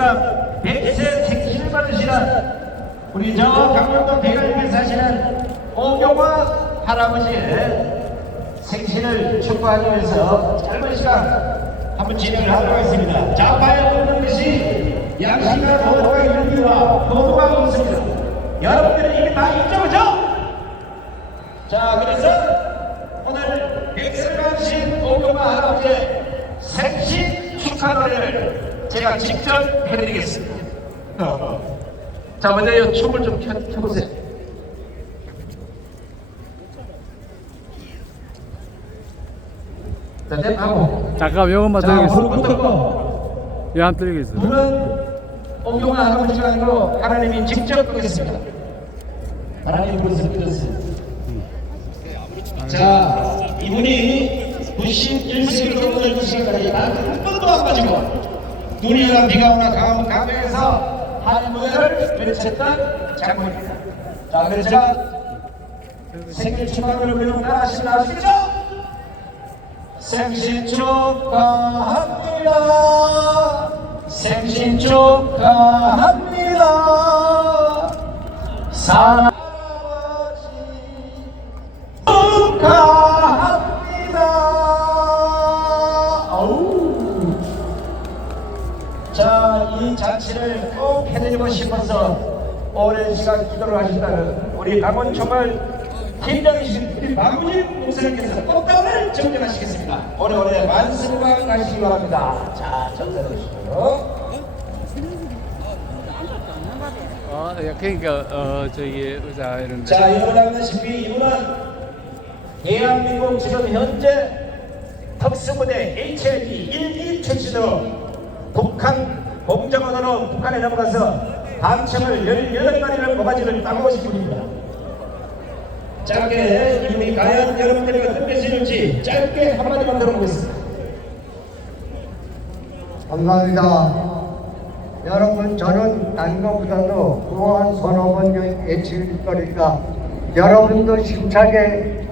오늘은 100세 생신을 받으시는 우리 저 강원도 대관에 사시는 오경화 할아버지의 생신을 축하하기 위해서 짧은 시간 한번 진행을 하도록 하겠습니다. 좌파에 없는 것이 양심과 도덕과 윤리와 도덕과 없습니다. 여러분들은 이미 다 인정하죠? 자, 그래서 오늘 받으신 오경화 할아버지의 생신 축하 노래를 제가 직접 해드리겠습니다. 자, 먼저 이 춤을 좀 켜, 켜보세요. 자, 내 하고. 잠깐 이것만 자, 들리겠습니다. 왜안 들리겠어요? 물은 옹경화 할아버지가 아니고 하나님이 직접 끄겠습니다. 하나님 불에서 끄셨어요. 자, 이분이 91세기로 오늘 이 시간까지 단한 번도 안 빠지고 눈이 오나 비가 오나 강원 강변에서 한 무대를 외쳤던 장군입니다. 자, 그래서 생일 축하를 아시면 아시겠죠? 생신 축하합니다. 생신 축하합니다. 사랑 이 잔치를 꼭 해드리고 싶어서 오랜 시간 기도를 하신다는 우리 강원 총을 팀장이신 우리 마무진 목사님께서 꽃다운을 정정하시겠습니다. 오래오래 만승광하시기 바랍니다. 자, 전달하시죠. 아, 예, 그러니까 어 저기 의자 이런 데. 자, 여러분 아시다시피 이분은 대한민국 지금 현재 특수부대 HLB 1기 출신으로 북한 공정원으로 북한에 넘어가서 방청을 18마리를 모가지를 따고 오신 분입니다. 짧게 이분이 과연 여러분들에게 어떤 메시지일지 짧게 한마디만 들어보겠습니다. 감사합니다. 여러분 저는 딴 것보다도 서너 번 외칠 거니까 여러분도 힘차게